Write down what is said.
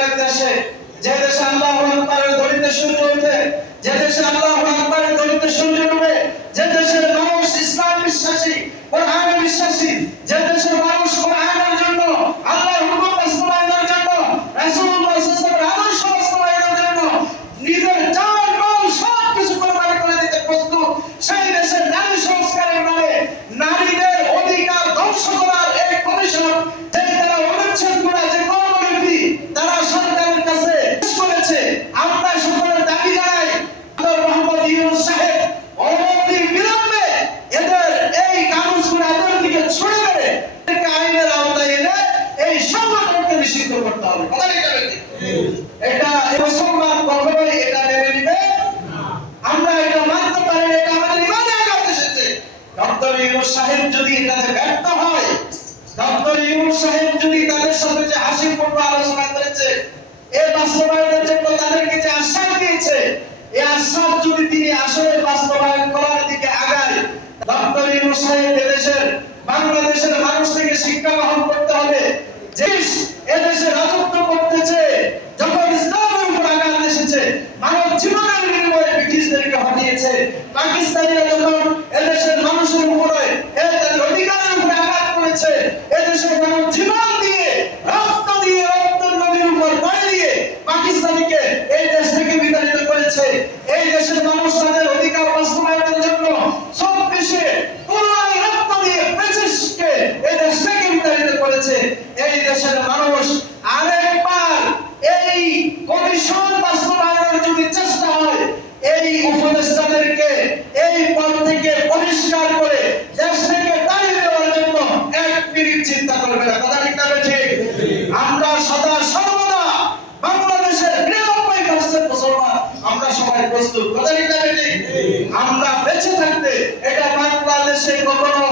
অনেক দেশে যে দেশে আল্লাহ ডক্টর ইউনুস সাহেব যদি বাংলাদেশের মানুষ থেকে শিক্ষা গ্রহণ করতে হবে। যে এদেশে রাজত্ব করতেছে, যখন ইসলামের উপর আঘাত এসেছে, মানব জীবনের বিনিময়ে ব্রিটিশদেরকে হটিয়েছে, পাকিস্তানিরা যখন এদেশের মানুষের উপরে এদের অধিকারের উপরে আঘাত করেছে এদেশের মানব জীবন দিয়ে রক্ত দিয়ে রক্ত নদীর উপর পাড়ি দিয়ে পাকিস্তানিকে এই দেশ থেকে বিতাড়িত করেছে এই দেশের মানুষ তাদের অধিকার বাস্তবায়নের জন্য চব্বিশে পুনরায় রক্ত দিয়ে ব্রিটিশকে এই দেশ থেকে করেছে, এই দেশের মানুষ আরেকবার এই কমিশন বাস্তবায়নের যদি চেষ্টা হয়, এই উপদেষ্টাদেরকে এই পদ থেকে বহিষ্কার করে দেশ থেকে তাড়িয়ে দেওয়ার জন্য এক মিনিট চিন্তা করবে না। কথা ঠিক না আমরা সদা সর্বদা বাংলাদেশের নিরানব্বই পার্সেন্ট মুসলমান, আমরা সবাই প্রস্তুত। কথা ঠিক না আমরা বেঁচে থাকতে এটা বাংলাদেশে কখনো